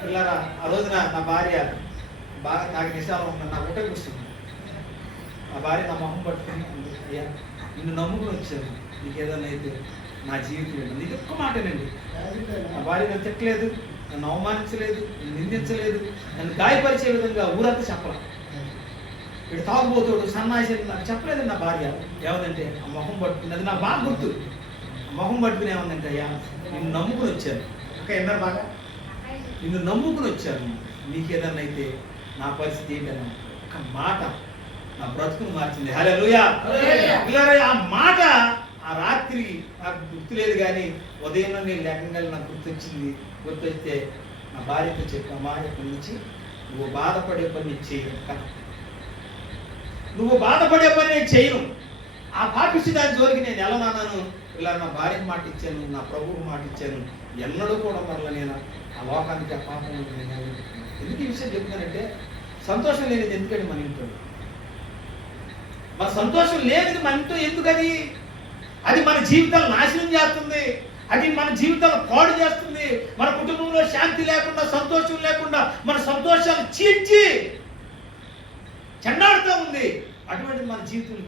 పిల్లరా ఆ రోజున నా భార్య బాగా నాకు నిశాలం ఉందని నాకు ఒకటే కూర్చుంది. నా భార్య నా మొహం పట్టుకుని అంది, అయ్యా నిన్ను నమ్ముకుని వచ్చాను, నీకు ఏదన్నా అయితే నా జీవితం ఏంటండి. ఇది ఒక్క మాటేనండి. నా భార్య నన్ను తిట్టలేదు, నన్ను అవమానించలేదు, నన్ను నిందించలేదు, నన్ను గాయపరిచే విధంగా ఊరంతా చెప్పాల. వీడు తాగుబోతాడు, సన్నాసి నాకు చెప్పలేదు నా భార్య. ఏమందంటే ఆ మొహం పట్టుకుని, అది నాకు బాగా గుర్తు, ఆ మొహం పట్టుకుని ఏమందంటే, అయ్యా నిన్ను నమ్ముకుని వచ్చాను. ఓకే ఎన్నారు బాగా, నిన్ను నమ్ముకుని వచ్చాను, నీకేదన్నా అయితే నా పరిస్థితి ఏంటన్నా ఒక మాట నా బ్రతుకును మార్చింది. హల్లెలూయా. ఆ మాట ఆ రాత్రి నాకు గుర్తులేదు, కానీ ఉదయం నేను లేకుండా నాకు గుర్తొచ్చింది. గుర్తొస్తే నా భార్యతో చెప్పా, ఇక్కడి నుంచి నువ్వు బాధపడే పని చేయను, నువ్వు బాధపడే పని నేను చేయను. ఆ పాపిష్టి దాని జోలికి నేను వెళ్ళనాను. ఇలా నా భార్యకు మాట ఇచ్చాను, నా ప్రభువుకు మాట ఇచ్చాను, ఎన్నడూ కూడా మరలా నేను ఆ లోకానికి ఆ పాపం ఎందుకు ఈ విషయం చెప్తున్నానంటే, సంతోషం లేనిది ఎందుకండి మన ఇంట్లో? మన సంతోషం లేనిది మన ఇంట్లో ఎందుకని? అది మన జీవితాలు నాశనం చేస్తుంది, అది మన జీవితాలు పాడు చేస్తుంది. మన కుటుంబంలో శాంతి లేకుండా, సంతోషం లేకుండా మన సంతోషాలు చీల్చి చెండాడుతూ ఉంది. అటువంటి మన జీవితం